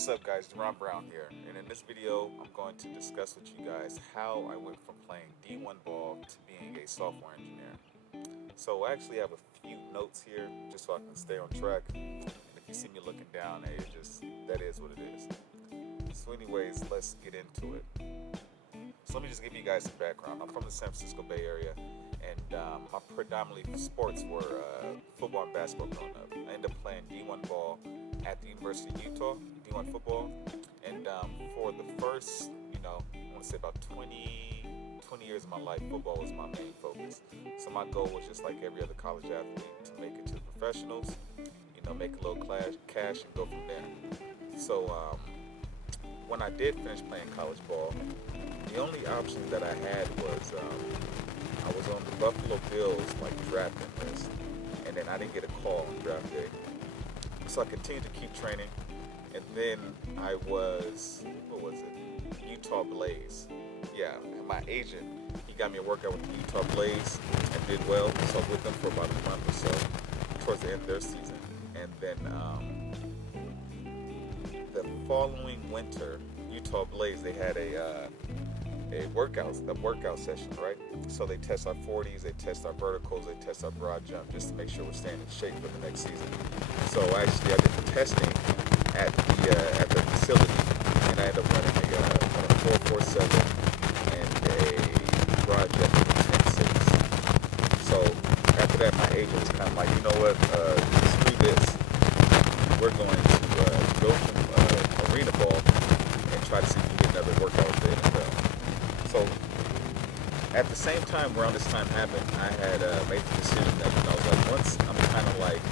What's up guys, Darron Brown here, and in this video I'm going to discuss with you guys how I went from playing D1 ball to being a software engineer. So I actually have a few notes here just so I can stay on track, and if you see me looking down, hey, that is what it is. So anyways, let's get into it. So let me just give you guys some background. I'm from the San Francisco Bay Area, and my predominantly sports were football and basketball growing up. I ended up playing D1 ball at the University of Utah, D1 football, and for the first, I want to say about 20 years of my life, football was my main focus. So my goal was just like every other college athlete to make it to the professionals, make a little cash and go from there. So when I did finish playing college ball, the only option that I had was I was on the Buffalo Bills drafting list, and then I didn't get a call on draft day. So I continued to keep training, and then I was, Utah Blaze. Yeah, and my agent, he got me a workout with the Utah Blaze and did well. So I was with them for about a month or so towards the end of their season. And then the following winter, Utah Blaze, they had a workout session, right? So they test our 40s, they test our verticals, they test our broad jump just to make sure we're staying in shape for the next season. So actually I did the testing at the facility, and I ended up running a 4.47 and a broad jump in 10.6. So after that, my agent was kind of like, you know what, screw this. We're going to go from arena ball and try to see if we can get another workout with the NFL. So at the same time, around this time happened, I had made the decision that, I was like, once I'm kind of like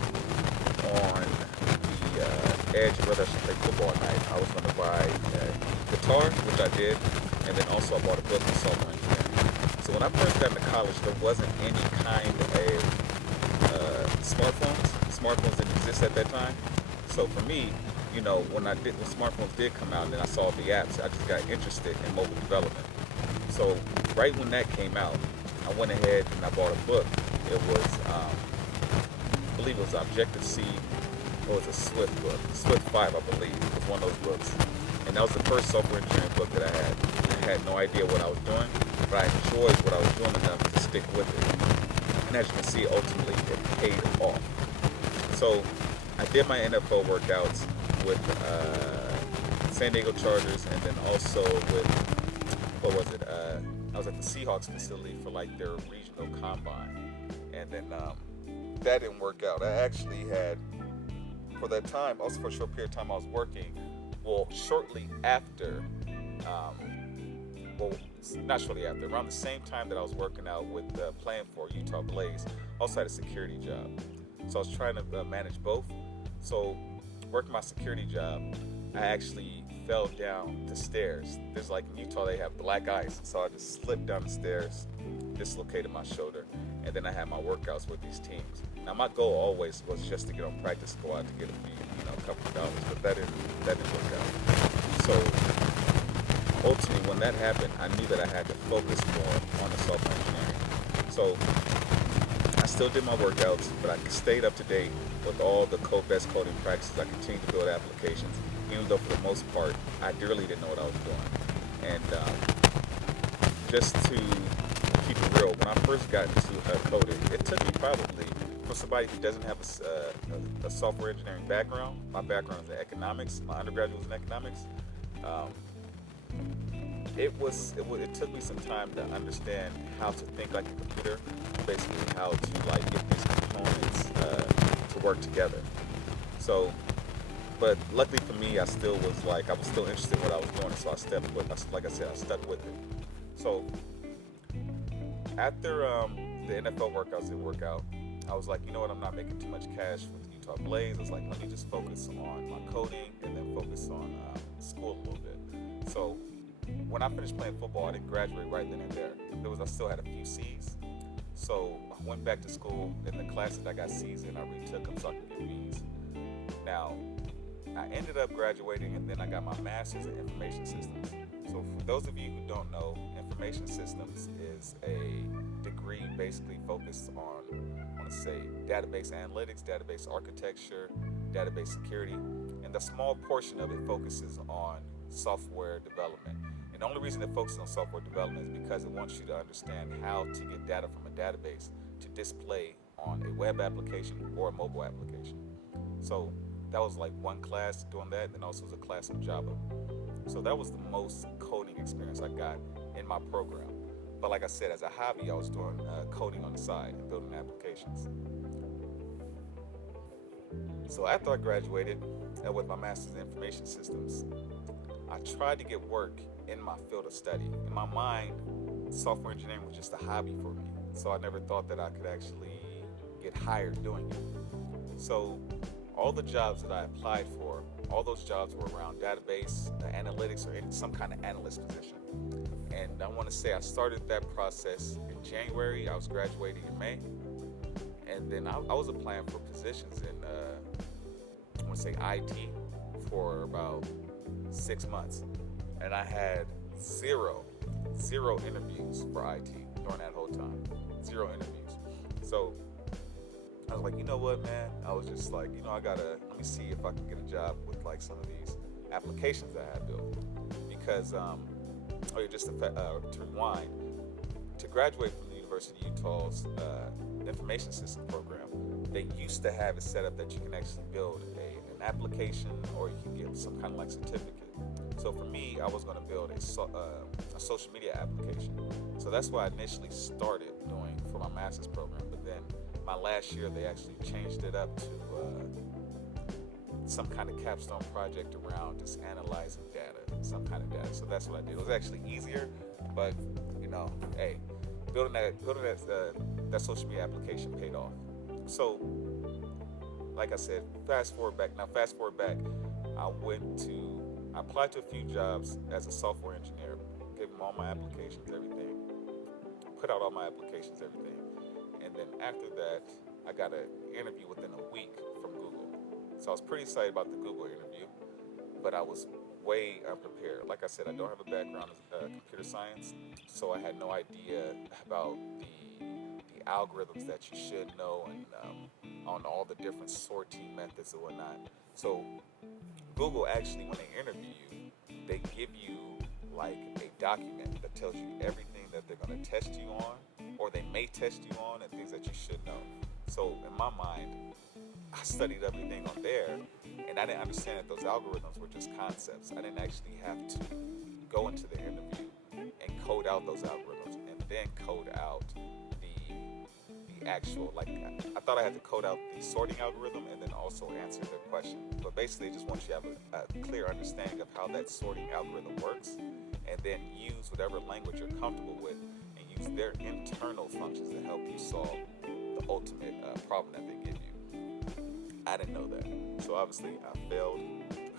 on the edge of whether I should play football at night, I was going to buy a guitar, which I did, and then also I bought a book on software engineering. So when I first got into college, there wasn't any kind of smartphones. Smartphones didn't exist at that time. So for me, when smartphones did come out and then I saw the apps, I just got interested in mobile development. So right when that came out, I went ahead and I bought a book. It was, I believe it was Objective-C, or it was a Swift book. Swift 5, I believe, was one of those books. And that was the first software engineering book that I had. I had no idea what I was doing, but I enjoyed what I was doing enough to stick with it. And as you can see, ultimately, it paid off. So I did my NFL workouts with San Diego Chargers, and then also with, I was at the Seahawks facility for their regional combine, and then that didn't work out. I actually had, for that time, also for a short period of time, I was working, shortly after, not shortly after, around the same time that I was working out with playing for Utah Blaze, I also had a security job. So I was trying to manage both. So working my security job, I actually fell down the stairs. There's in Utah, they have black ice. So I just slipped down the stairs, dislocated my shoulder, and then I had my workouts with these teams. Now my goal always was just to get on practice squad to get a few, a couple of dollars, but that didn't work out. So ultimately, when that happened, I knew that I had to focus more on the software engineering. So I still did my workouts, but I stayed up to date with all the best coding practices. I continued to build applications, even though for the most part, I really didn't know what I was doing. And just to keep it real, when I first got into coding, it took me probably, for somebody who doesn't have a software engineering background, my background is in economics, my undergraduate was in economics, it took me some time to understand how to think like a computer, basically how to get these components to work together. So, but luckily for me, I was still interested in what I was doing, so I stuck with it. So after the NFL workouts didn't work out, I was like, you know what, I'm not making too much cash with the Utah Blaze. I was like, let me just focus on my coding and then focus on school a little bit. So when I finished playing football, I didn't graduate right then and there. I still had a few C's. So I went back to school, and the classes I got C's in, I retook them so I could get B's. Now, I ended up graduating, and then I got my master's in information systems. So for those of you who don't know, information systems is a degree basically focused on, I want to say, database analytics, database architecture, database security, and the small portion of it focuses on software development. And the only reason it focuses on software development is because it wants you to understand how to get data from a database to display on a web application or a mobile application. So that was like one class doing that, and also was a class of Java. So that was the most coding experience I got in my program. But like I said, as a hobby, I was doing coding on the side and building applications. So after I graduated with my master's in information systems, I tried to get work in my field of study. In my mind, software engineering was just a hobby for me. So I never thought that I could actually get hired doing it. So all the jobs that I applied for, all those jobs were around database, analytics, or some kind of analyst position. And I want to say I started that process in January. I was graduating in May. And then I was applying for positions in, I want to say IT for about 6 months. And I had zero interviews for IT during that whole time. 0 interviews. So I was like, you know what, man? I was just like, let me see if I can get a job with like some of these applications that I had built. Because, just to rewind, to graduate from the University of Utah's information system program, they used to have it set up that you can actually build an application, or you can get some kind of like certificate. So for me, I was going to build a social media application. So that's what I initially started doing for my master's program. But then my last year, they actually changed it up to some kind of capstone project around just analyzing data, some kind of data. So that's what I did. It was actually easier, but hey, building that social media application paid off. So, like I said, fast forward back. I applied to a few jobs as a software engineer, gave them all my applications, everything, put out all my applications, everything. And then after that, I got an interview within a week from Google. So I was pretty excited about the Google interview, but I was way unprepared. Like I said, I don't have a background in computer science, so I had no idea about the algorithms that you should know and on all the different sorting methods and whatnot. So Google actually, when they interview you, they give you like a document that tells you everything that they're going to test you on, or they may test you on, and things that you should know. So in my mind, I studied everything on there, and I didn't understand that those algorithms were just concepts. I didn't actually have to go into the interview and code out those algorithms and then code out the actual, like, I thought I had to code out the sorting algorithm and then also answer their question. But basically, they just want you to have a clear understanding of how that sorting algorithm works, and then use whatever language you're comfortable with and use their internal functions to help you solve the ultimate problem that they give you. I didn't know that, so obviously I failed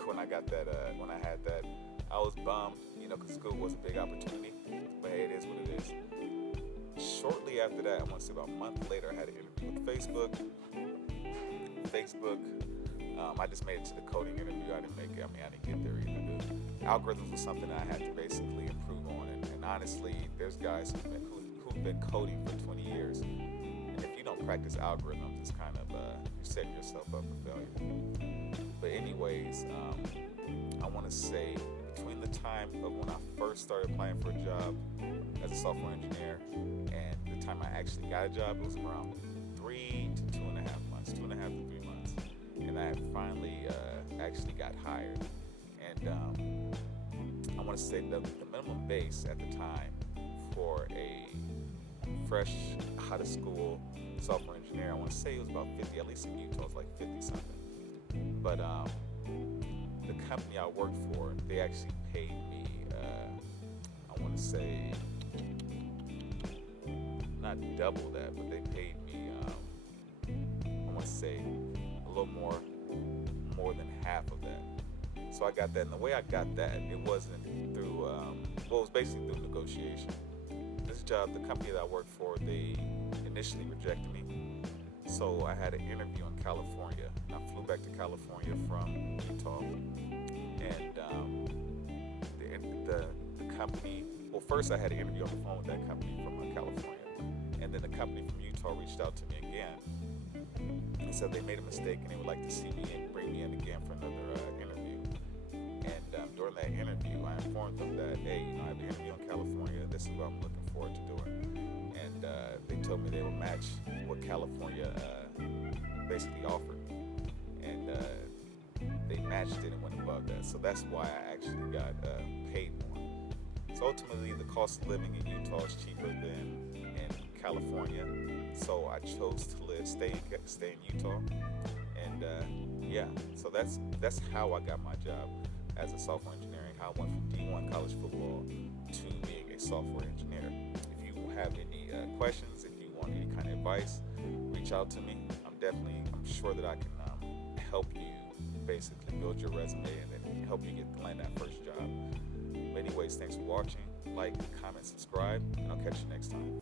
when I got that. When I had that, I was bummed, because Google was a big opportunity. But hey, it is what it is. Shortly after that, I want to say about a month later, I had an interview with Facebook. I just made it to the coding interview. I didn't make it. I didn't get there either. The algorithms was something I had to basically improve on, and honestly, there's guys who've been coding for 20 years. If you don't practice algorithms, it's kind of you're setting yourself up for failure. But anyways, I want to say between the time of when I first started applying for a job as a software engineer and the time I actually got a job, it was around 3 to 2.5 months, 2.5 to 3 months, and I finally actually got hired. And I want to say the minimum base at the time for a fresh out of school software engineer, I want to say it was about 50, at least in Utah, it's like 50 something. But the company I worked for, they actually paid me, I want to say, not double that, but they paid me, I want to say a little more than half of that. So I got that, and the way I got that, it wasn't through, it was basically through negotiation. This job, the company that I worked for, they initially rejected me. So I had an interview in California. And I flew back to California from Utah. And the company, well, first I had an interview on the phone with that company from California. And then the company from Utah reached out to me again and said they made a mistake and they would like to see me and bring me in again for another interview. And during that interview, I informed them that, hey, I have an interview in California. This is what I'm looking forward to doing. And they told me they would match what California basically offered. And they matched it and went above that. So that's why I actually got paid more. So ultimately, the cost of living in Utah is cheaper than in California. So I chose to stay in Utah. And so that's how I got my job as a software engineer, and how I went from D1 college football to being a software engineer. If you have any questions, if you want any kind of advice, reach out to me. I'm sure that I can help you basically build your resume and then help you land that first job. Anyways, thanks for watching. Like, comment, subscribe, and I'll catch you next time.